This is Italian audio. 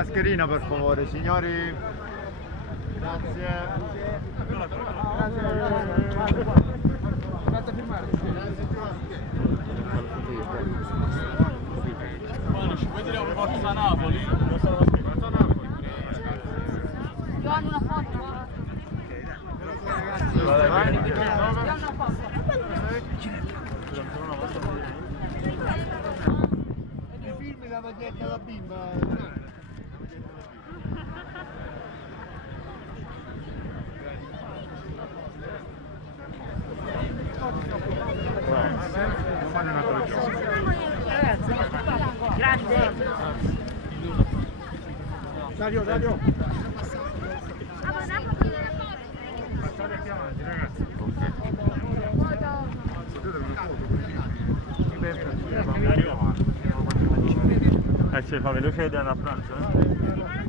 mascherina per favore, signori. Grazie. Fate firmare. Ci puoi dire un Forza Napoli? Io hanno una foto. Mi filmi la maglietta da bimba? Grande. Dario, Dario. Passate più avanti, ragazzi. Ci fa veloce da Francia?